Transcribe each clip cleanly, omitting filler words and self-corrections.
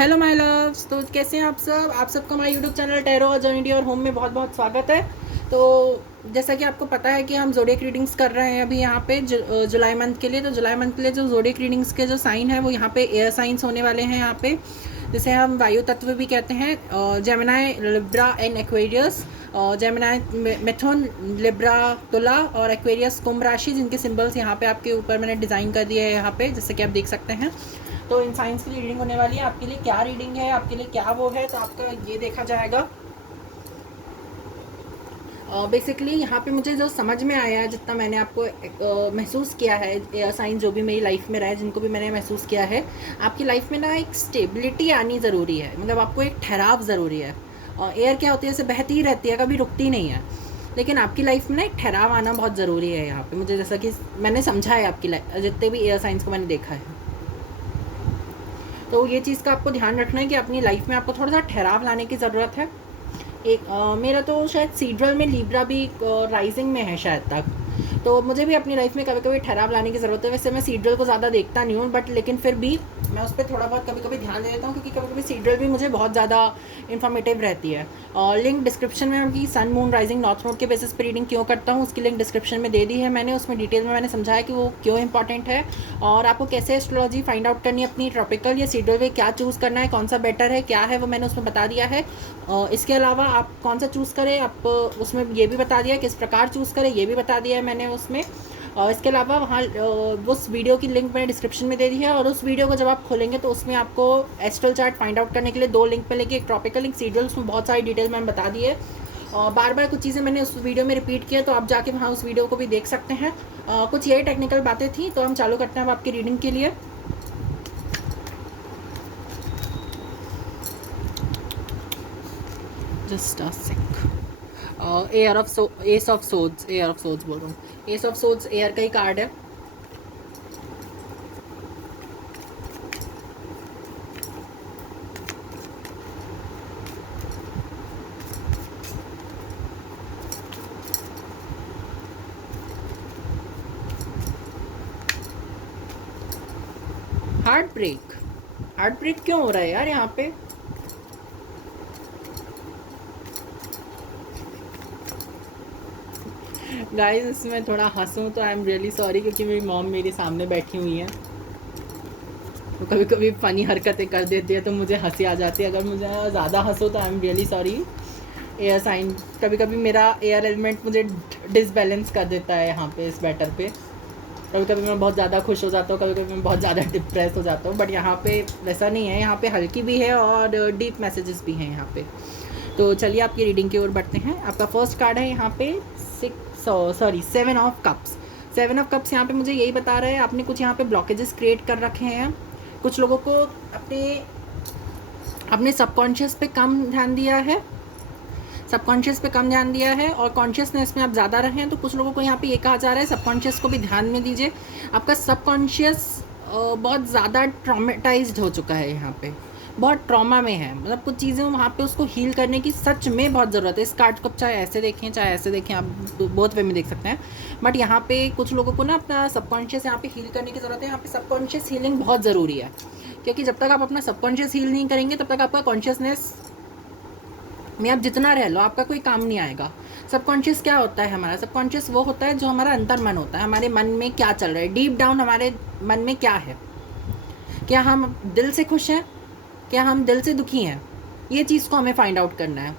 Hello my loves. तो कैसे हैं आप सबका हमारे यूट्यूब चैनल टैरो जर्नी और होम में बहुत बहुत स्वागत है। तो जैसा कि आपको पता है कि हम ज़ोडिएक रीडिंग्स कर रहे हैं अभी यहाँ पे जुलाई मंथ के लिए। तो जुलाई मंथ के लिए जो ज़ोडिएक रीडिंग्स के जो साइन है वो यहाँ पे एयर साइंस होने वाले हैं यहाँ पे, जिसे हम वायु तत्व भी कहते हैं। Gemini, Libra and Aquarius. Gemini Mithun, Libra तुला और एक्वेरियस कुंभ राशि, जिनके सिंबल्स यहाँ पे आपके ऊपर मैंने डिज़ाइन कर दिए है यहाँ पे, जैसे कि आप देख सकते हैं। तो इन साइंस की रीडिंग होने वाली है। आपके लिए क्या रीडिंग है, आपके लिए क्या वो है, तो आपका ये देखा जाएगा। बेसिकली यहाँ पे मुझे जो समझ में आया है, जितना मैंने आपको महसूस किया है, साइन जो भी मेरी लाइफ में रहा है, जिनको भी मैंने महसूस किया है, आपकी लाइफ में ना एक स्टेबिलिटी आनी ज़रूरी है। मतलब आपको एक ठहराव ज़रूरी है। एयर क्या होती है, जैसे बहती ही रहती है, कभी रुकती नहीं है, लेकिन आपकी लाइफ में ना एक ठहराव आना बहुत ज़रूरी है यहाँ पे। मुझे जैसा कि मैंने समझा है आपकी जितने भी एयर साइंस को मैंने देखा है, तो ये चीज़ का आपको ध्यान रखना है कि अपनी लाइफ में आपको थोड़ा सा ठहराव लाने की ज़रूरत है। मेरा तो शायद सीड्रल में लिब्रा भी राइजिंग में है शायद तक, तो मुझे भी अपनी लाइफ में कभी कभी ठहराव लाने की ज़रूरत है। वैसे मैं सीड्रल को ज़्यादा देखता नहीं हूँ, बट लेकिन फिर भी मैं उस पर थोड़ा बहुत कभी कभी ध्यान दे देता हूँ, क्योंकि कभी कभी सीड्रल भी मुझे बहुत ज़्यादा इन्फॉर्मेटिव रहती है। लिंक डिस्क्रिप्शन में उनकी sun moon rising north node के बेसिस पर रीडिंग क्यों करता हूँ, उसकी लिंक डिस्क्रिप्शन में दे दी है मैंने। उसमें डिटेल में मैंने समझाया कि वो क्यों इंपॉर्टेंट है, और आपको कैसे एस्ट्रोलॉजी फाइंड आउट करनी है अपनी ट्रॉपिकल या सीड्रल में, क्या चूज़ करना है, कौन सा बेटर है, क्या है, वो मैंने उसमें बता दिया है। इसके अलावा आप कौन सा चूज़ करें, आप उसमें ये भी बता दिया, किस प्रकार चूज़ करें ये भी बता दिया है मैंने उसमें। इसके अलावा वहाँ उस वीडियो की लिंक मैंने डिस्क्रिप्शन में दे दी है, और उस वीडियो को जब आप खोलेंगे तो उसमें आपको एस्ट्रल चार्ट फाइंड आउट करने के लिए 2 लिंक मिलेगी, एक ट्रॉपिकल, एक सीड्रल। उसमें बहुत सारी डिटेल मैंने बता दी है। बार बार कुछ चीज़ें मैंने उस वीडियो में रिपीट किया, तो आप जाके वहाँ उस वीडियो को भी देख सकते हैं। कुछ यही टेक्निकल बातें थी, तो हम चालू करते हैं अब आपकी रीडिंग के लिए। Just a sec. Ace of swords बोल रहा हूँ। एस ऑफ सोड्स एयर का ही कार्ड है। हार्ट ब्रेक क्यों हो रहा है यार यहाँ पे? गाइस, इसमें थोड़ा हंसूँ तो आई एम रियली सॉरी, क्योंकि मेरी मॉम मेरे सामने बैठी हुई है, तो कभी कभी फ़नी हरकतें कर देती है, तो मुझे हंसी आ जाती है। अगर मुझे ज़्यादा हंसो तो I am really sorry. Air sign, कभी कभी मेरा एयर एलिमेंट मुझे डिसबैलेंस कर देता है यहाँ पे इस बैटर पे। कभी कभी मैं बहुत ज़्यादा खुश हो जाता हूँ, कभी कभी मैं बहुत ज़्यादा डिप्रेस हो जाता हूँ, बट यहाँ पे वैसा नहीं है। यहाँ पे हल्की भी है और डीप मैसेजेस भी हैं यहाँ पे। तो चलिए आपकी रीडिंग की ओर बढ़ते हैं। आपका फर्स्ट कार्ड है यहाँ पे 7 ऑफ कप्स। 7 ऑफ कप्स यहाँ पे मुझे यही बता रहा है, आपने कुछ यहाँ पे ब्लॉकेजेस क्रिएट कर रखे हैं। कुछ लोगों को अपने सबकॉन्शियस पे कम ध्यान दिया है, और कॉन्शियसनेस में आप ज़्यादा रहे हैं। तो कुछ लोगों को यहाँ पे ये कहा जा रहा है सबकॉन्शियस को भी ध्यान में दीजिए। आपका सबकॉन्शियस बहुत ज़्यादा ट्रॉमेटाइज्ड हो चुका है, यहाँ पे बहुत ट्रॉमा में है। मतलब कुछ चीज़ें वहाँ पे उसको हील करने की सच में बहुत ज़रूरत है। इस कार्ड को चाहे ऐसे देखें चाहे ऐसे देखें, आप बहुत वे में देख सकते हैं, बट यहाँ पे कुछ लोगों को ना अपना सबकॉन्शियस यहाँ पे हील करने की ज़रूरत है। यहाँ पे सबकॉन्शियस हीलिंग बहुत ज़रूरी है, क्योंकि जब तक आप अपना सबकॉन्शियस हील नहीं करेंगे तब तक आपका कॉन्शियसनेस में आप जितना रह लो आपका कोई काम नहीं आएगा। सबकॉन्शियस क्या होता है? हमारा सबकॉन्शियस वो होता है जो हमारा अंतर मन होता है। हमारे मन में क्या चल रहा है, डीप डाउन हमारे मन में क्या है, क्या हम दिल से खुश हैं, क्या हम दिल से दुखी हैं। ये चीज़ को हमें फाइंड आउट करना है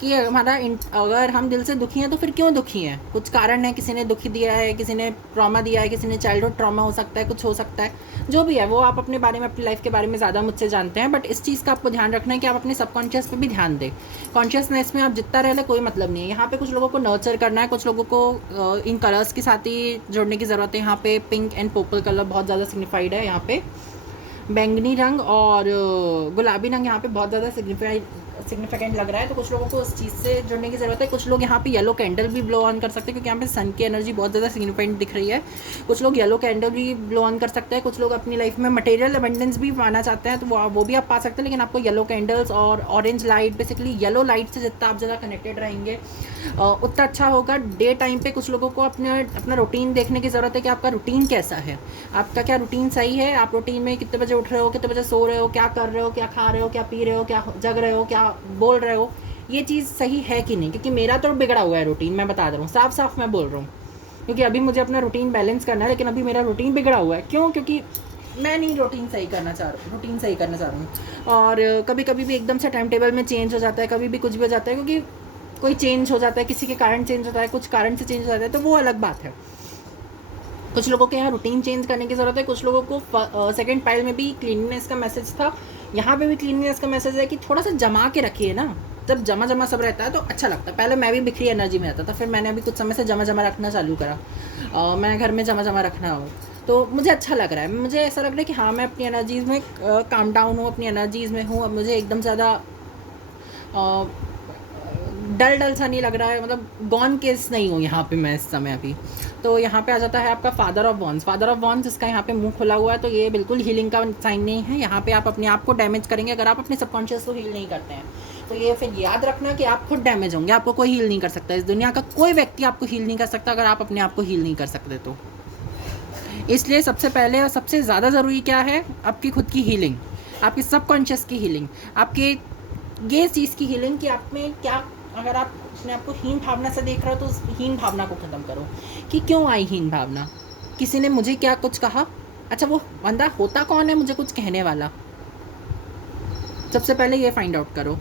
कि अगर हम दिल से दुखी हैं तो फिर क्यों दुखी हैं। कुछ कारण है, किसी ने दुखी दिया है, किसी ने ट्रॉमा दिया है, किसी ने चाइल्डहुड ट्रॉमा हो सकता है, कुछ हो सकता है, जो भी है वो आप अपने बारे में, अपनी लाइफ के बारे में ज़्यादा मुझसे जानते हैं। बट इस चीज़ का आपको ध्यान रखना है कि आप अपने सबकॉन्शियस पे भी ध्यान दें। कॉन्शियसनेस में आप जितना रह ले कोई मतलब नहीं है। यहाँ पे कुछ लोगों को नर्चर करना है, कुछ लोगों को इन कलर्स के साथ ही जुड़ने की ज़रूरत है। यहाँ पे पिंक एंड पर्पल कलर बहुत ज़्यादा सिग्निफाइड है। यहाँ पे बैंगनी रंग और गुलाबी रंग यहाँ पे बहुत ज़्यादा सिग्निफिकेंट लग रहा है, तो कुछ लोगों को उस चीज़ से जुड़ने की ज़रूरत है। कुछ लोग यहाँ पे येलो कैंडल भी ब्लो ऑन कर सकते हैं, क्योंकि यहाँ पे सन की एनर्जी बहुत ज़्यादा सिग्निफिकेंट दिख रही है। कुछ लोग येलो कैंडल भी ब्लो ऑन कर सकते हैं। कुछ लोग अपनी लाइफ में मटेरियल अबंडेंस भी पाना चाहते हैं, तो वो भी आप पा सकते हैं, लेकिन आपको येलो कैंडल्स और orange light, basically yellow light से जितना आप ज़्यादा कनेक्टेड रहेंगे उतना अच्छा होगा। डे टाइम पे कुछ लोगों को अपना रूटीन देखने की ज़रूरत है कि आपका रूटीन कैसा है, आपका क्या रूटीन सही है, आप रूटीन में कितने बजे उठ रहे हो, कितने बजे सो रहे हो, क्या कर रहे हो, क्या खा रहे हो, क्या पी रहे हो, क्या जग रहे हो, क्या बोल रहे हो, ये चीज़ सही है कि नहीं। क्योंकि मेरा तो बिगड़ा हुआ है रूटीन, मैं बता दे रहा हूँ, साफ साफ मैं बोल रहा हूँ, क्योंकि अभी मुझे अपना रूटीन बैलेंस करना है, लेकिन अभी मेरा रूटीन बिगड़ा हुआ है। क्यों? क्योंकि मैं नहीं रूटीन सही करना चाह रहा हूँ। और कभी कभी भी एकदम से टाइम टेबल में चेंज हो जाता है, कभी भी कुछ भी हो जाता है, क्योंकि कोई चेंज हो जाता है, किसी के कारण चेंज होता है, कुछ कारण से चेंज हो जाता है, तो वो अलग बात है। कुछ लोगों के यहाँ रूटीन चेंज करने की ज़रूरत है। कुछ लोगों को सेकंड पाइल में भी क्लीननेस का मैसेज था, यहाँ पे भी क्लीननेस का मैसेज है कि थोड़ा सा जमा के रखिए ना। जब जमा सब रहता है तो अच्छा लगता है। पहले मैं भी बिखरी एनर्जी में रहता था, फिर मैंने अभी कुछ समय से जमा रखना चालू करा। मैं घर में जमा रखना हूँ, तो मुझे अच्छा लग रहा है। मुझे ऐसा लग रहा है कि हाँ, मैं अपनी एनर्जीज़ में काम डाउन हूँ, अपनी एनर्जीज़ में हूँ। अब मुझे एकदम ज़्यादा डल सा नहीं लग रहा है, मतलब गॉन केस नहीं हूँ यहाँ पे मैं इस समय अभी। तो यहाँ पे आ जाता है आपका फादर ऑफ वॉन्स, इसका यहाँ पे मुंह खुला हुआ है, तो ये बिल्कुल हीलिंग का साइन नहीं है। यहाँ पे आप अपने आप को डैमेज करेंगे अगर आप अपने सबकॉन्शियस को हील नहीं करते हैं। तो ये फिर याद रखना कि आप खुद डैमेज होंगे, आपको कोई हील नहीं कर सकता। इस दुनिया का कोई व्यक्ति आपको हील नहीं कर सकता अगर आप अपने आप को हील नहीं कर सकते। तो इसलिए सबसे पहले और सबसे ज़्यादा ज़रूरी क्या है? आपकी खुद की हीलिंग, आपकी सबकॉन्शियस की हीलिंग, आपके ये चीज़ की हीलिंग कि आप में क्या, अगर आप अपने आपको हीन भावना से देख रहे हो तो उस हीन भावना को ख़त्म करो कि क्यों आई हीन भावना, किसी ने मुझे क्या कुछ कहा, अच्छा वो बंदा होता कौन है मुझे कुछ कहने वाला। सबसे पहले ये फाइंड आउट करो।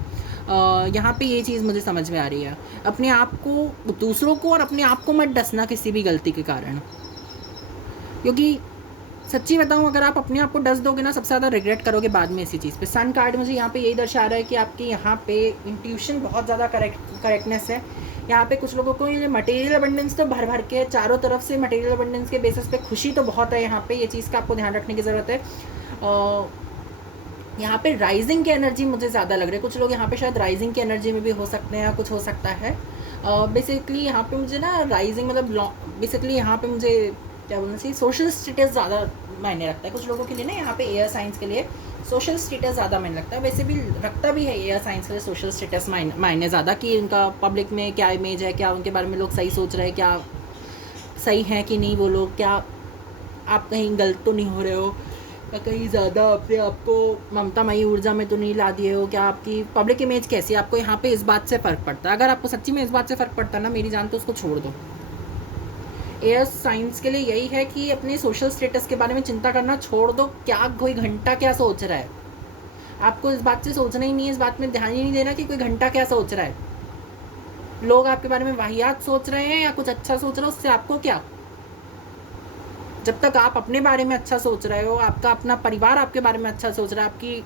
यहाँ पे ये चीज़ मुझे समझ में आ रही है। अपने आप को, दूसरों को और अपने आप को मत डसना किसी भी गलती के कारण, क्योंकि सच्ची बताऊँ अगर आप अपने आप को डस दोगे ना, सबसे ज़्यादा रिग्रेट करोगे बाद में इसी चीज़ पे। सन कार्ड मुझे यहाँ पे यही दर्शा रहा है कि आपके यहाँ पे इंट्यूशन बहुत ज़्यादा करेक्टनेस है। यहाँ पे कुछ लोगों को ये मटेरियल अबंडेंस तो भर के चारों तरफ से मटेरियल अबंडेंस के बेसिस पे खुशी तो बहुत है यहाँ पे। ये चीज़ का आपको ध्यान रखने की ज़रूरत है। यहाँ पे राइजिंग की एनर्जी मुझे ज़्यादा लग रही है। कुछ लोग यहाँ पे शायद राइजिंग की एनर्जी में भी हो सकते हैं, कुछ हो सकता है। बेसिकली यहाँ पे मुझे ना राइजिंग मतलब बेसिकली यहाँ पे मुझे क्या बोलना चाहिए, सोशल स्टेटस ज़्यादा मायने रखता है कुछ लोगों के लिए ना। यहाँ पे एयर साइंस के लिए सोशल स्टेटस ज़्यादा मायने रखता है। वैसे भी रखता भी है एयर साइंस के लिए सोशल स्टेटस मायने ज़्यादा, कि उनका पब्लिक में क्या इमेज है, क्या उनके बारे में लोग सही सोच रहे हैं, क्या सही है कि नहीं वो लोग, क्या आप कहीं गलत तो नहीं हो रहे हो, या कहीं ज़्यादा अपने आपको ममतामयी ऊर्जा में तो नहीं ला दिए हो, क्या आपकी पब्लिक इमेज कैसी है। आपको यहाँ पे इस बात से फ़र्क पड़ता है। अगर आपको सच्ची में इस बात से फ़र्क पड़ता है ना मेरी जान, तो उसको छोड़ दो। एयर साइंस के लिए यही है कि अपने सोशल स्टेटस के बारे में चिंता करना छोड़ दो। क्या कोई घंटा क्या सोच रहा है, आपको इस बात से सोचना ही नहीं है, इस बात में ध्यान ही नहीं देना कि कोई घंटा क्या सोच रहा है। लोग आपके बारे में वाहियात सोच रहे हैं या कुछ अच्छा सोच रहे हो, उससे आपको क्या। जब तक आप अपने बारे में अच्छा सोच रहे हो, आपका अपना परिवार आपके बारे में अच्छा सोच रहा है, आपकी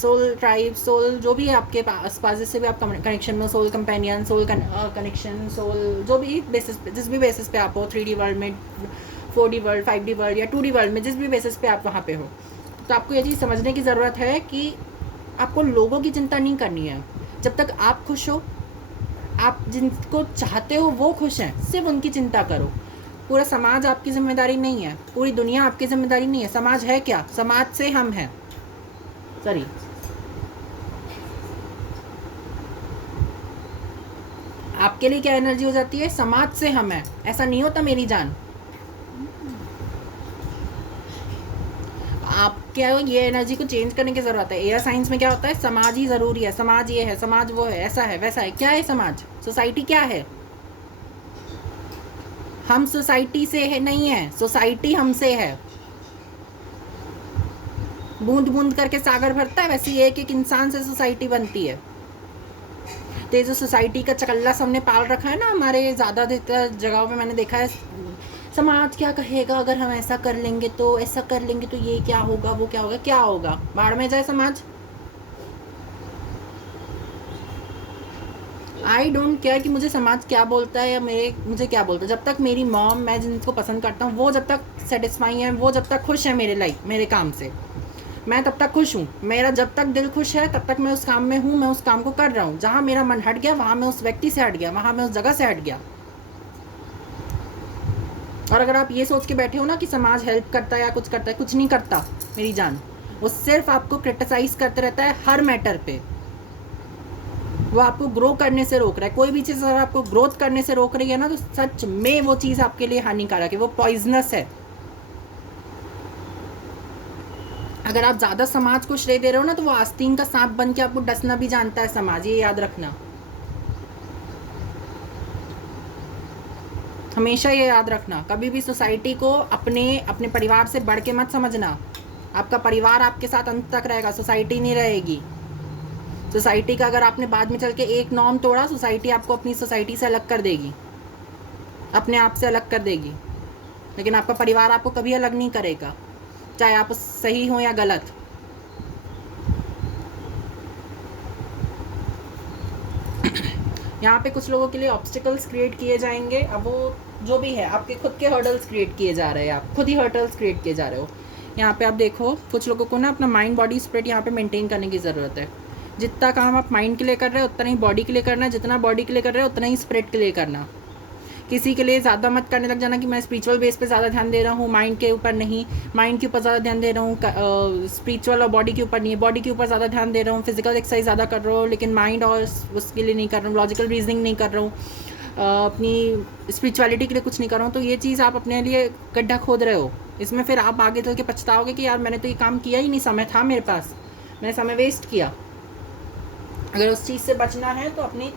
सोल ट्राइब, सोल जो भी है आपके पास जिससे भी आप कनेक्शन में, soul companion, soul connection, soul जो भी बेसिस पे, जिस भी बेसिस पे आप हो, 3D वर्ल्ड में, 4D वर्ल्ड, 5D वर्ल्ड या 2D वर्ल्ड में, जिस भी बेसिस पे आप वहाँ पे हो, तो आपको ये चीज़ समझने की ज़रूरत है कि आपको लोगों की चिंता नहीं करनी है। जब तक आप खुश हो, आप जिनको चाहते हो वो खुश हैं, सिर्फ उनकी चिंता करो। पूरा समाज आपकी जिम्मेदारी नहीं है, पूरी दुनिया आपकी जिम्मेदारी नहीं है। समाज है क्या? समाज से हम हैं, सॉरी, आपके लिए क्या एनर्जी हो जाती है? समाज से हम हैं। ऐसा नहीं होता मेरी जान। आपके ये एनर्जी को चेंज करने की ज़रूरत है। एयर साइंस में क्या होता है? समाज ही ज़रूरी है, समाज ये है, समाज वो है, ऐसा है, वैसा है। क्या है समाज? सोसाइटी क्या है? हम सोसाइटी से है नहीं है, सोसाइटी हमसे है। बूंद बूंद करके सागर भरता है, वैसे एक एक इंसान से सोसाइटी बनती है। तो ये जो सोसाइटी का चकल्ला सबने पाल रखा है ना, हमारे ज़्यादातर जगहों पे मैंने देखा है, समाज क्या कहेगा अगर हम ऐसा कर लेंगे, तो ऐसा कर लेंगे तो ये क्या होगा, वो क्या होगा, क्या होगा, बाढ़ में जाए समाज। आई डोंट केयर कि मुझे समाज क्या बोलता है या मुझे क्या बोलता है। जब तक मेरी मॉम, मैं जिनको पसंद करता हूँ, वो जब तक सेटिस्फाई है, वो जब तक खुश है मेरे लाइफ, मेरे काम से, मैं तब तक खुश हूँ, मेरा जब तक दिल खुश है तब तक मैं उस काम में हूँ, मैं उस काम को कर रहा हूँ। जहाँ मेरा मन हट गया वहाँ मैं उस व्यक्ति से हट गया, वहाँ मैं उस जगह से हट गया। और अगर आप ये सोच के बैठे हो ना कि समाज हेल्प करता है या कुछ करता है, कुछ नहीं करता मेरी जान। वो सिर्फ आपको क्रिटिसाइज करते रहता है हर मैटर पे। वो आपको ग्रो करने से रोक रहा है। कोई भी चीज़ अगर आपको ग्रोथ करने से रोक रही है ना, तो सच में वो चीज़ आपके लिए हानिकारक है, वो पॉइजनस है। अगर आप ज़्यादा समाज को श्रेय दे रहे हो ना, तो वो आस्तीन का सांप बन के आपको डसना भी जानता है समाज, ये याद रखना। हमेशा ये याद रखना, कभी भी सोसाइटी को अपने परिवार से बढ़ के मत समझना। आपका परिवार आपके साथ अंत तक रहेगा, सोसाइटी नहीं रहेगी। सोसाइटी का अगर आपने बाद में चल के एक नॉर्म तोड़ा, सोसाइटी आपको अपनी सोसाइटी से अलग कर देगी, अपने आप से अलग कर देगी। लेकिन आपका परिवार आपको कभी अलग नहीं करेगा, चाहे आप सही हो या गलत। यहाँ पे कुछ लोगों के लिए ऑब्स्टिकल्स क्रिएट किए जाएंगे। अब वो जो भी है, आपके खुद के हर्डल्स क्रिएट किए जा रहे हैं, आप खुद ही हर्डल्स क्रिएट किए जा रहे हो। यहाँ पे आप देखो, कुछ लोगों को ना अपना माइंड बॉडी स्पिरिट यहाँ पे मेंटेन करने की ज़रूरत है। जितना काम आप माइंड के लिए कर रहे हो उतना ही बॉडी के लिए करना है, जितना बॉडी के लिए कर रहे हो उतना ही स्पिरिट के लिए करना। किसी के लिए ज़्यादा मत करने लग जाना कि मैं स्पिरिचुअल बेस पे ज़्यादा ध्यान दे रहा हूँ, माइंड के ऊपर नहीं, माइंड के ऊपर ज़्यादा ध्यान दे रहा हूँ, स्पिरिचुअल और बॉडी के ऊपर नहीं है, बॉडी के ऊपर ज़्यादा ध्यान दे रहा हूँ, फिजिकल एक्सरसाइज ज़्यादा कर रहा हूँ लेकिन माइंड और उसके लिए नहीं कर रहा हूँ, लॉजिकल रीजनिंग नहीं कर रहा हूँ, अपनी स्पिरिचुअलिटी के लिए कुछ नहीं कर रहा हूँ। तो ये चीज़ आप अपने लिए गड्ढा खोद रहे हो। इसमें फिर आप आगे चल के पछताओगे कि यार मैंने तो ये काम किया ही नहीं, समय था मेरे पास, मैंने समय वेस्ट किया। अगर उस चीज़ से बचना है तो अपनी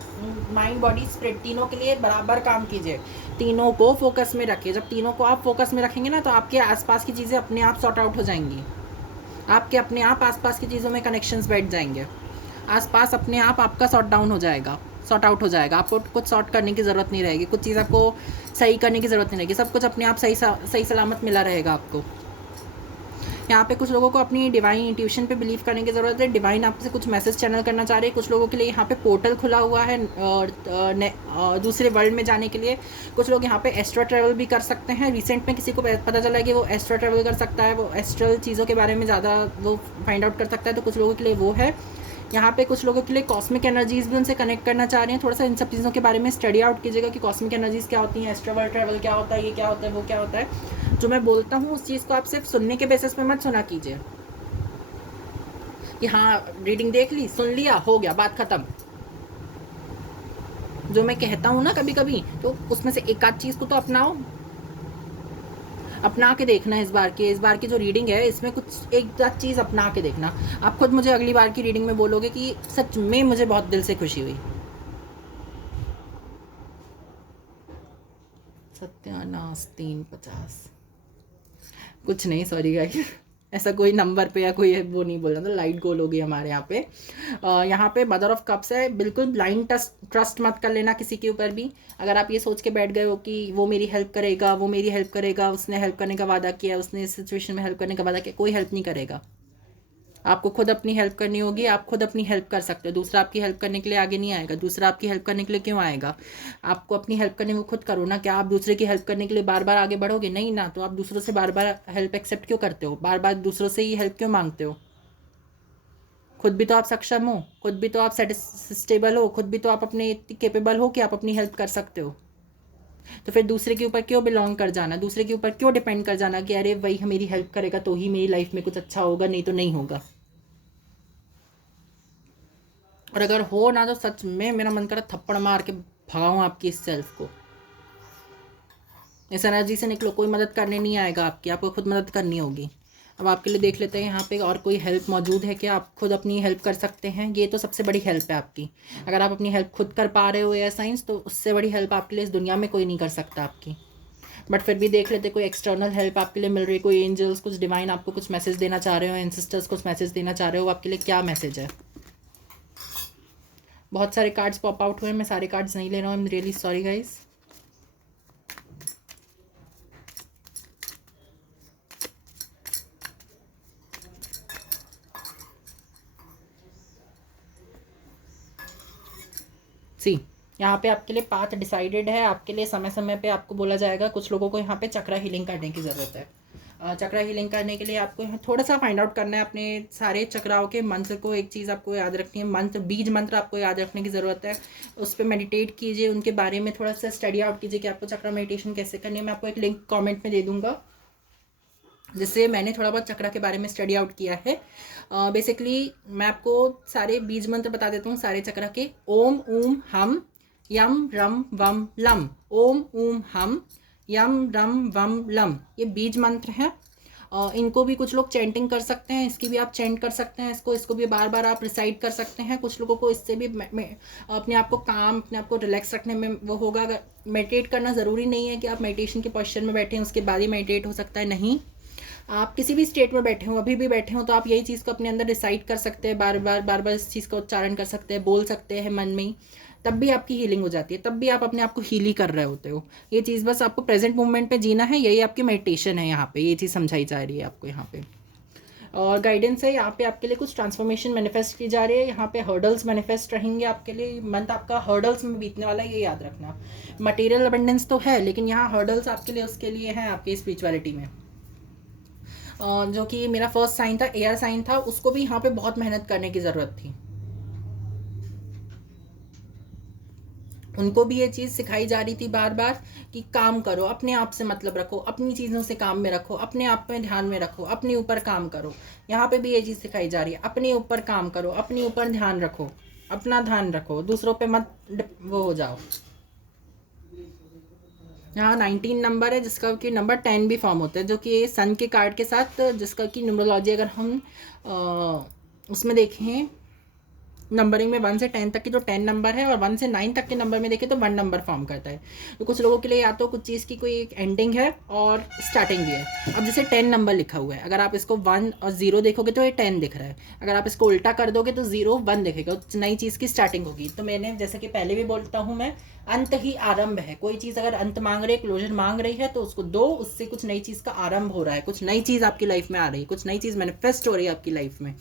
माइंड बॉडी स्पिरिट तीनों के लिए बराबर काम कीजिए, तीनों को फोकस में रखिए। जब तीनों को आप फोकस में रखेंगे ना, तो आपके आसपास की चीज़ें अपने आप सॉर्ट आउट हो जाएंगी। आपके अपने आप आसपास की चीज़ों में कनेक्शंस बैठ जाएंगे, आसपास अपने आप आपका सॉर्ट डाउन हो जाएगा, सॉर्ट आउट हो जाएगा। आपको कुछ सॉर्ट करने की ज़रूरत नहीं रहेगी, कुछ चीज़ आपको सही करने की ज़रूरत नहीं रहेगी, सब कुछ अपने आप सही सलामत मिला रहेगा आपको। यहाँ पे कुछ लोगों को अपनी डिवाइन इंट्यूशन पे बिलीव करने की ज़रूरत है। डिवाइन आपसे कुछ मैसेज चैनल करना चाह रही है। कुछ लोगों के लिए यहाँ पे पोर्टल खुला हुआ है दूसरे वर्ल्ड में जाने के लिए। कुछ लोग यहाँ पे एस्ट्रा ट्रैवल भी कर सकते हैं। रिसेंट में किसी को पता चला है कि वो एस्ट्रा ट्रैवल कर सकता है, वो एस्ट्रल चीज़ों के बारे में ज़्यादा वो फाइंड आउट कर सकता है, तो कुछ लोगों के लिए वो है। यहाँ पे कुछ लोगों के लिए कॉस्मिक एनर्जीज़ भी उनसे कनेक्ट करना चाह रहे हैं। थोड़ा सा इन सब चीज़ों के बारे में स्टडी आउट कीजिएगा कि कॉस्मिक एनर्जीज़ क्या होती हैं, एस्ट्रा वर्ल्ड ट्रैवल क्या होता है, ये क्या होता है, वो क्या होता है। जो मैं बोलता हूँ उस चीज़ को आप सिर्फ सुनने के बेसिस पे मत सुना कीजिए कि हाँ रीडिंग देख ली, सुन लिया, हो गया, बात ख़त्म। जो मैं कहता हूँ ना कभी कभी, तो उसमें से एक आध चीज़ को तो अपनाओ, अपना के देखना। इस बार की जो रीडिंग है इसमें कुछ एक आध चीज़ अपना के देखना। आप खुद मुझे अगली बार की रीडिंग में बोलोगे कि सच में मुझे बहुत दिल से खुशी हुई। सत्यानाश 350 कुछ नहीं, सॉरी गाइस, ऐसा कोई नंबर पे या कोई वो नहीं बोल रहा था। लाइट गोल होगी हमारे यहाँ पे। यहाँ पे मदर ऑफ कप्स है। बिल्कुल ब्लाइंड ट्रस्ट मत कर लेना किसी के ऊपर भी। अगर आप ये सोच के बैठ गए हो कि वो मेरी हेल्प करेगा, वो मेरी हेल्प करेगा, उसने हेल्प करने का वादा किया, उसने इस सिचुएशन में हेल्प करने का वादा किया, कोई हेल्प नहीं करेगा। आपको खुद अपनी हेल्प करनी होगी। आप खुद अपनी हेल्प कर सकते हो, दूसरा आपकी हेल्प करने के लिए आगे नहीं आएगा। दूसरा आपकी हेल्प करने के लिए क्यों आएगा? आपको अपनी हेल्प करने में खुद करो ना। क्या आप दूसरे की हेल्प करने के लिए बार बार आगे बढ़ोगे? नहीं ना। तो आप दूसरों से बार बार हेल्प एक्सेप्ट क्यों करते हो? बार बार दूसरों से ही हेल्प क्यों मांगते हो? खुद भी तो आप सक्षम हो, खुद भी तो आप स्टेबल हो, खुद भी तो आप अपने केपेबल हो कि आप अपनी हेल्प कर सकते हो। तो फिर दूसरे के ऊपर क्यों बिलोंग कर जाना, दूसरे के ऊपर क्यों डिपेंड कर जाना कि अरे वही मेरी हेल्प करेगा तो ही मेरी लाइफ में कुछ अच्छा होगा, नहीं तो नहीं होगा। और अगर हो ना, तो सच में मेरा मन करा थप्पड़ मार के भगाऊं आपकी इस सेल्फ को। इस एनर्जी से निकलो। कोई मदद करने नहीं आएगा आपकी, आपको खुद मदद करनी होगी। अब आपके लिए देख लेते हैं यहाँ पे और कोई हेल्प मौजूद है क्या? आप खुद अपनी हेल्प कर सकते हैं, ये तो सबसे बड़ी हेल्प है आपकी। अगर आप अपनी हेल्प खुद कर पा रहे हो या साइंस, तो उससे बड़ी हेल्प आपके लिए इस दुनिया में कोई नहीं कर सकता आपकी। बट फिर भी देख लेते कोई एक्सटर्नल हेल्प आपके लिए मिल रही है, कोई एंजल्स, कुछ डिवाइन आपको कुछ मैसेज देना चाह रहे हो, एंसेस्टर्स कुछ मैसेज देना चाह रहे हो, आपके लिए क्या मैसेज है? बहुत सारे कार्ड्स पॉप आउट हुए, मैं सारे कार्ड्स नहीं ले रहा हूँ। I am really sorry guys. See यहाँ पे आपके लिए पाथ डिसाइडेड है। आपके लिए समय समय पे आपको बोला जाएगा। कुछ लोगों को यहाँ पे चक्रा हीलिंग करने की ज़रूरत है। चक्रा हीलिंग करने के लिए आपको यहाँ थोड़ा सा फाइंड आउट करना है अपने सारे चक्राओं के मंत्र को। एक चीज़ आपको याद रखनी है, मंत्र, बीज मंत्र आपको याद रखने की ज़रूरत है। उस पर मेडिटेट कीजिए, उनके बारे में थोड़ा सा स्टडी आउट कीजिए कि आपको चक्रा मेडिटेशन कैसे करनी है। मैं आपको एक लिंक कॉमेंट में दे दूँगा जिससे मैंने थोड़ा बहुत चक्रा के बारे में स्टडी आउट किया है। बेसिकली मैं आपको सारे बीज मंत्र बता देता हूँ सारे चक्रा के। ओम ऊम हम यम रम वम लम, ओम ऊम हम यम रम वम लम, ये बीज मंत्र हैं। इनको भी कुछ लोग चैंटिंग कर सकते हैं, इसकी भी आप चैंट कर सकते हैं, इसको भी बार बार आप रिसाइट कर सकते हैं। कुछ लोगों को इससे भी अपने आप को काम, अपने आप को रिलैक्स रखने में वो होगा। अगर मेडिटेट करना ज़रूरी नहीं है कि आप मेडिटेशन के पोस्चर में बैठे हैं उसके बाद ही मेडिटेट हो सकता है, नहीं, आप किसी भी स्टेट में बैठे हो, अभी भी बैठे हो, तो आप यही चीज़ को अपने अंदर रिसाइट कर सकते हैं, बार बार इस चीज़ का उच्चारण कर सकते हैं, बोल सकते हैं मन में ही, तब भी आपकी हीलिंग हो जाती है, तब भी आप अपने आप को हील ही कर रहे होते हो। ये चीज़ बस आपको प्रेजेंट मोमेंट पे जीना है, यही आपकी मेडिटेशन है। यहाँ पे ये चीज़ समझाई जा रही है आपको यहाँ पे, और गाइडेंस है यहाँ पे आपके लिए। कुछ ट्रांसफॉर्मेशन मैनिफेस्ट की जा रही है यहाँ पे, हर्डल्स मैनिफेस्ट रहेंगे आपके लिए। मंथ आपका हर्डल्स में बीतने वाला है, ये याद रखना। मटेरियल अबंडेंस तो है, लेकिन यहाँ हर्डल्स आपके लिए उसके लिए हैं आपकी स्पिरिचुअलिटी में। जो कि मेरा फर्स्ट साइन था, एयर साइन था, उसको भी यहाँ पे बहुत मेहनत करने की ज़रूरत थी। उनको भी ये चीज़ सिखाई जा रही थी बार बार कि काम करो, अपने आप से मतलब रखो, अपनी चीज़ों से काम में रखो, अपने आप में ध्यान में रखो, अपने ऊपर काम करो। यहाँ पे भी ये चीज़ सिखाई जा रही है, अपने ऊपर काम करो, अपने ऊपर ध्यान रखो, अपना ध्यान रखो, दूसरों पे मत वो हो जाओ। यहाँ 19 नंबर है जिसका कि नंबर 10 भी फॉर्म होता है, जो कि सन के कार्ड के साथ, जिसका कि न्यूमरोलॉजी अगर हम उसमें देखें नंबरिंग में 1 से 10 तक की जो 10 नंबर है, और 1 से 9 तक के नंबर में देखें तो 1 नंबर फॉर्म करता है। तो कुछ लोगों के लिए या तो कुछ चीज़ की कोई एक एंडिंग है और स्टार्टिंग भी है। अब जैसे 10 नंबर लिखा हुआ है, अगर आप इसको 1 और 0 देखोगे तो ये 10 दिख रहा है, अगर आप इसको उल्टा कर दोगे तो 0 1 दिखेगा, तो नई चीज़ की स्टार्टिंग होगी। तो मैंने जैसे कि पहले भी बोलता हूँ मैं, अंत ही आरंभ है। कोई चीज़ अगर अंत मांग रही है, क्लोजर मांग रही है, तो उसको दो, उससे कुछ नई चीज़ का आरंभ हो रहा है, कुछ नई चीज़ आपकी लाइफ में आ रही है, कुछ नई चीज़ मैनिफेस्ट हो रही है आपकी लाइफ में।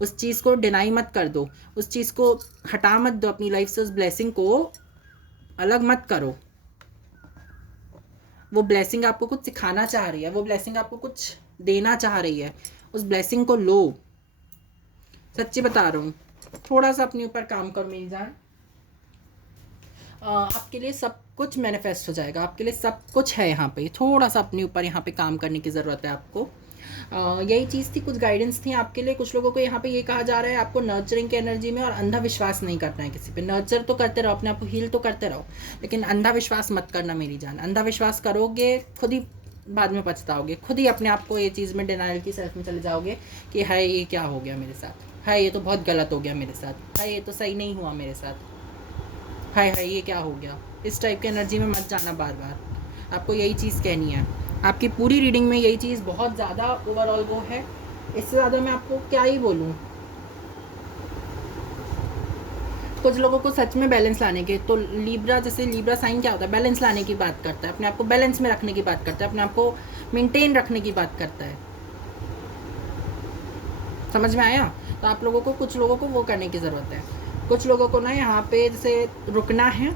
उस चीज़ को डिनाई मत कर दो, उस चीज़ को हटा मत दो अपनी लाइफ से, उस ब्लेसिंग को अलग मत करो। वो ब्लेसिंग आपको कुछ सिखाना चाह रही है, वो ब्लेसिंग आपको कुछ देना चाह रही है, उस ब्लेसिंग को लो। सच्ची बता रहा हूँ, थोड़ा सा अपने ऊपर काम करो मेरी जान, आपके लिए सब कुछ मैनिफेस्ट हो जाएगा, आपके लिए सब कुछ है। यहाँ पे थोड़ा सा अपने ऊपर यहाँ पे काम करने की ज़रूरत है आपको। यही चीज़ थी, कुछ गाइडेंस थी आपके लिए। कुछ लोगों को यहाँ पे ये कहा जा रहा है आपको नर्चरिंग की एनर्जी में और अंधा विश्वास नहीं करना है किसी पे। नर्चर तो करते रहो, अपने आप को हील तो करते रहो, लेकिन अंधा विश्वास मत करना मेरी जान। अंधा विश्वास करोगे खुद ही बाद में पछताओगे, खुद ही अपने आप को ये चीज़ में डिनाइल की सेल्फ में चले जाओगे कि हाय ये क्या हो गया मेरे साथ, हाय ये तो बहुत गलत हो गया मेरे साथ, हाय ये तो सही नहीं हुआ मेरे साथ, हाय हाय ये क्या हो गया। इस टाइप की एनर्जी में मत जाना बार बार, आपको यही चीज़ कहनी है। आपकी पूरी रीडिंग में यही चीज़ बहुत ज़्यादा ओवरऑल वो है, इससे ज़्यादा मैं आपको क्या ही बोलूँ। कुछ लोगों को सच में बैलेंस लाने के, तो लीब्रा, जैसे लीब्रा साइन क्या होता है, बैलेंस लाने की बात करता है, अपने आप को बैलेंस में रखने की बात करता है, अपने आप को मेंटेन रखने की बात करता है। समझ में आया? तो आप लोगों को, कुछ लोगों को वो करने की ज़रूरत है। कुछ लोगों को ना यहाँ पे जैसे रुकना है,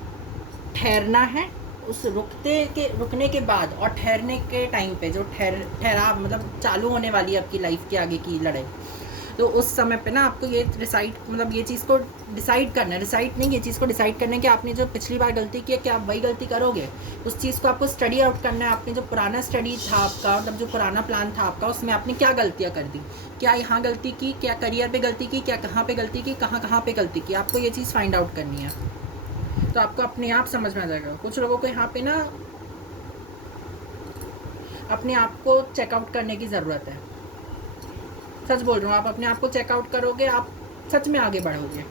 ठहरना है, उस रुकने के बाद और ठहरने के टाइम पे जो ठहराव मतलब चालू होने वाली है आपकी लाइफ की आगे की लड़ाई, तो उस समय पे ना आपको ये ये चीज़ को डिसाइड करना है। डिसाइड नहीं, ये चीज़ को डिसाइड करना है कि आपने जो पिछली बार गलती की है क्या आप वही गलती करोगे। उस चीज़ को आपको स्टडी आउट करना है। आपने जो पुराना स्टडी था आपका, मतलब जो पुराना प्लान था आपका, उसमें आपने क्या गलतियाँ कर दी, क्या यहाँ गलती की, क्या करियर पे गलती की, क्या कहाँ पे गलती की, कहाँ पे गलती की, आपको ये चीज़ फाइंड आउट करनी है। तो आपको अपने आप समझ में आ जाएगा। कुछ लोगों को यहाँ पे ना अपने आप को चेकआउट करने की ज़रूरत है। सच बोल रहा हूँ, आप अपने आप को चेकआउट करोगे, आप सच में आगे बढ़ोगे।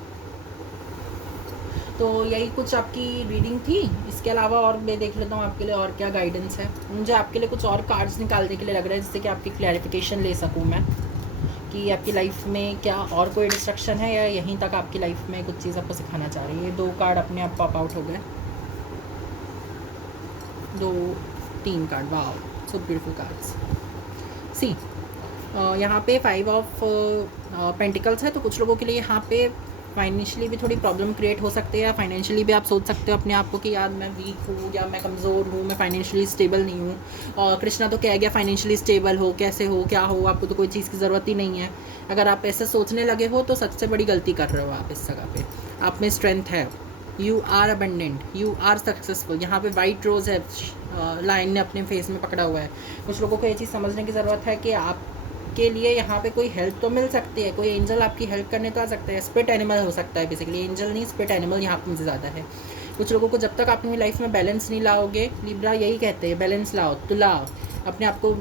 तो यही कुछ आपकी रीडिंग थी। इसके अलावा और मैं देख लेता हूँ आपके लिए और क्या गाइडेंस है। मुझे आपके लिए कुछ और कार्ड्स निकालने के लिए लग रहा है, जिससे कि आपकी क्लैरिफिकेशन ले सकूँ मैं कि आपकी लाइफ में क्या और कोई डिस्ट्रक्शन है, या यहीं तक आपकी लाइफ में कुछ चीज़ आपको सिखाना चाह रही है। 2 कार्ड अपने आप पॉप आउट हो गए, 2-3 card, wow so beautiful cards. यहाँ पे 5 ऑफ पेंटिकल्स है, तो कुछ लोगों के लिए यहाँ पे फाइनेंशियली भी थोड़ी प्रॉब्लम क्रिएट हो सकती है, या फाइनेंशियली भी आप सोच सकते हो अपने आप को कि यार मैं वीक हूँ या मैं कमज़ोर हूँ, मैं फाइनेंशियली स्टेबल नहीं हूँ। और कृष्णा तो कह गया फाइनेंशियली स्टेबल हो, कैसे हो, क्या हो, आपको तो कोई चीज़ की ज़रूरत ही नहीं है। अगर आप ऐसा सोचने लगे हो तो सबसे बड़ी गलती कर रहे हो आप इस जगह पे। आप में स्ट्रेंथ है, you are abundant, you are successful. यहाँ पे वाइट रोज़ है, लाइन ने अपने फेस में पकड़ा हुआ है। कुछ लोगों को ये चीज़ समझने की ज़रूरत है कि आप के लिए यहाँ पे कोई हेल्प तो मिल सकती है, कोई एंजल आपकी हेल्प करने तो आ सकता है। स्पिरिट एनिमल हो सकता है बेसिकली, एंजल नहीं, स्पिरिट एनिमल यहाँ पे मुझे ज़्यादा है। कुछ लोगों को जब तक अपनी लाइफ में बैलेंस नहीं लाओगे, लिब्रा यही कहते हैं, बैलेंस लाओ, तुलाओ, अपने आप को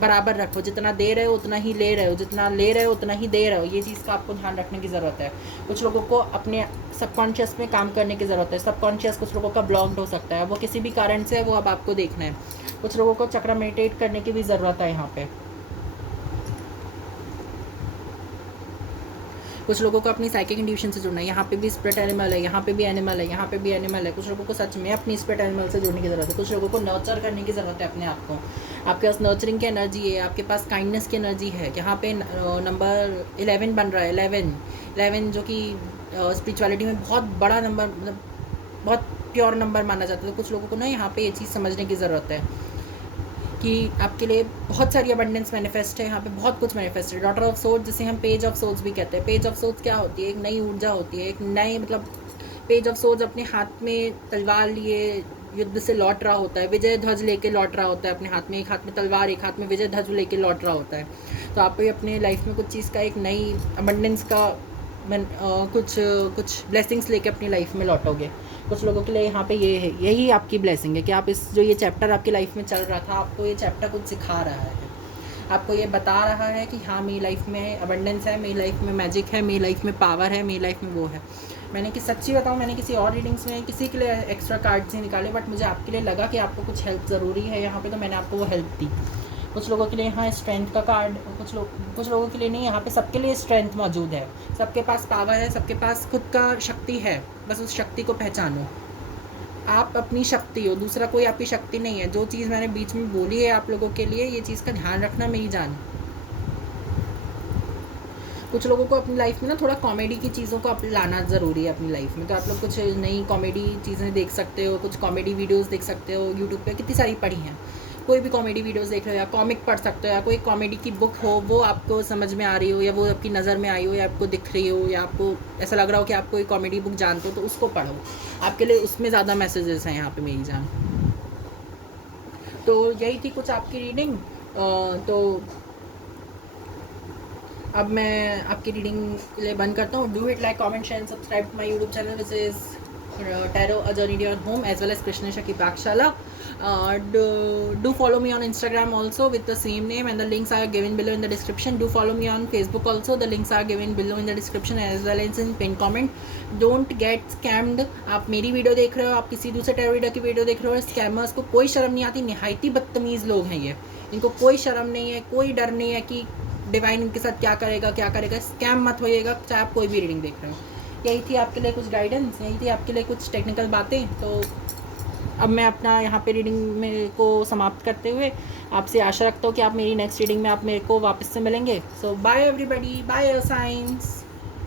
बराबर रखो, जितना दे रहे हो उतना ही ले रहे हो, जितना ले रहे हो उतना ही दे रहे हो, ये चीज़ का आपको ध्यान रखने की ज़रूरत है। कुछ लोगों को अपने सबकॉन्शियस में काम करने की ज़रूरत है। सबकॉन्शियस कुछ लोगों का ब्लॉक्ड हो सकता है, वो किसी भी कारण से, वो अब आपको देखना है। कुछ लोगों को चक्र मेडिटेट करने की भी ज़रूरत है यहाँ पे। कुछ लोगों को अपनी साइकिक इंट्यूशन से जुड़ना है। यहाँ पे भी स्पिरिट एनिमल है, यहाँ पे भी एनिमल है, यहाँ पे भी एनिमल है। कुछ लोगों को सच में अपनी स्पिरिट एनिमल से जुड़ने की ज़रूरत है। कुछ लोगों को नर्चर करने की ज़रूरत है अपने आप को। आपके पास नर्चरिंग की एनर्जी है, आपके पास काइंडनेस की एनर्जी है। यहाँ पे नंबर 11 बन रहा है, 11 जो कि स्पिरिचुअलिटी में बहुत बड़ा नंबर, मतलब बहुत प्योर नंबर माना जाता है। तो कुछ लोगों को ना यहाँ पे ये चीज़ समझने की ज़रूरत है कि आपके लिए बहुत सारी अबंडेंस मैनिफेस्ट है। यहाँ पे बहुत कुछ मैनिफेस्ट है। डॉटर ऑफ सोर्ड्स, जिसे हम पेज ऑफ सोर्ड्स भी कहते हैं। पेज ऑफ सोर्ड्स क्या होती है? एक नई ऊर्जा होती है, एक नई, मतलब पेज ऑफ सोर्ड्स अपने हाथ में तलवार लिए युद्ध से लौट रहा होता है, विजय ध्वज लेके लौट रहा होता है अपने हाथ में। एक हाथ में तलवार, एक हाथ में विजय ध्वज लेके लौट रहा होता है। तो आप भी अपने लाइफ में कुछ चीज़ का, एक नई अबंडेंस का कुछ ब्लेसिंग्स लेके अपनी लाइफ में लौटोगे। कुछ लोगों के लिए यहाँ पे ये है, यही आपकी ब्लेसिंग है कि आप इस, जो ये चैप्टर आपकी लाइफ में चल रहा था, आपको ये चैप्टर कुछ सिखा रहा है, आपको ये बता रहा है कि हाँ, मेरी लाइफ में अबंडेंस है, मेरी लाइफ में मैजिक है, मेरी लाइफ में पावर है, मेरी लाइफ में वो है। मैंने कि सच्ची बताऊँ, मैंने किसी और रीडिंग्स में किसी के लिए एक्स्ट्रा कार्ड्स नहीं निकाले, बट मुझे आपके लिए लगा कि आपको कुछ हेल्प ज़रूरी है यहाँ पे, तो मैंने आपको वो हेल्प दी। कुछ लोगों के लिए यहाँ स्ट्रेंथ का कार्ड, कुछ लोगों के लिए नहीं, यहाँ पे सबके लिए स्ट्रेंथ मौजूद है। सबके पास पावर है, सबके पास खुद का शक्ति है, बस उस शक्ति को पहचानो। आप अपनी शक्ति हो, दूसरा कोई आपकी शक्ति नहीं है। जो चीज़ मैंने बीच में बोली है आप लोगों के लिए, ये चीज़ का ध्यान रखना मेरी जान। कुछ लोगों को अपनी लाइफ में ना थोड़ा कॉमेडी की चीज़ों को लाना ज़रूरी है अपनी लाइफ में। तो आप लोग कुछ नई कॉमेडी चीज़ें देख सकते हो, कुछ कॉमेडी वीडियोस देख सकते हो। यूट्यूब पे कितनी सारी पड़ी हैं, कोई भी कॉमेडी वीडियोस देख रहे हो, या कॉमिक पढ़ सकते हो, या कोई कॉमेडी की बुक हो, वो आपको समझ में आ रही हो, या वो आपकी नज़र में आई हो, या आपको दिख रही हो, या आपको ऐसा लग रहा हो कि आप कोई कॉमेडी बुक जानते हो, तो उसको पढ़ो। आपके लिए उसमें ज़्यादा मैसेजेस हैं यहाँ पे मेरी जान। तो यही थी कुछ आपकी रीडिंग। तो अब मैं आपकी रीडिंग के लिए बंद करता हूँ। Do hit like, comment, share, subscribe to my YouTube channel which is Tarot A Journey to Your Home, as well as Krishna Shaki Pakshala. Do follow me on Instagram also with the same name, and the links are given below in the description. Do follow me on Facebook also, the links are given below in the description as well as in pinned comment. Don't get scammed. आप मेरी video देख रहे हो, आप किसी दूसरे tarot reader की video देख रहे हो, स्कैमर्स को कोई शर्म नहीं आती। निहायती बदतमीज़ लोग हैं ये, इनको कोई शर्म नहीं है, कोई डर नहीं है कि डिवाइन इनके साथ क्या करेगा। स्कैम मत होइएगा, चाहे आप कोई भी रीडिंग देख रहे हो। यही थी आपके लिए कुछ गाइडेंस, यही थी आपके लिए कुछ टेक्निकल बातें। तो अब मैं अपना यहाँ पे रीडिंग में को समाप्त करते हुए आपसे आशा रखता हूँ कि आप मेरी नेक्स्ट रीडिंग में आप मेरे को वापस से मिलेंगे। सो बाय एवरीबॉडी, बाय साइंस।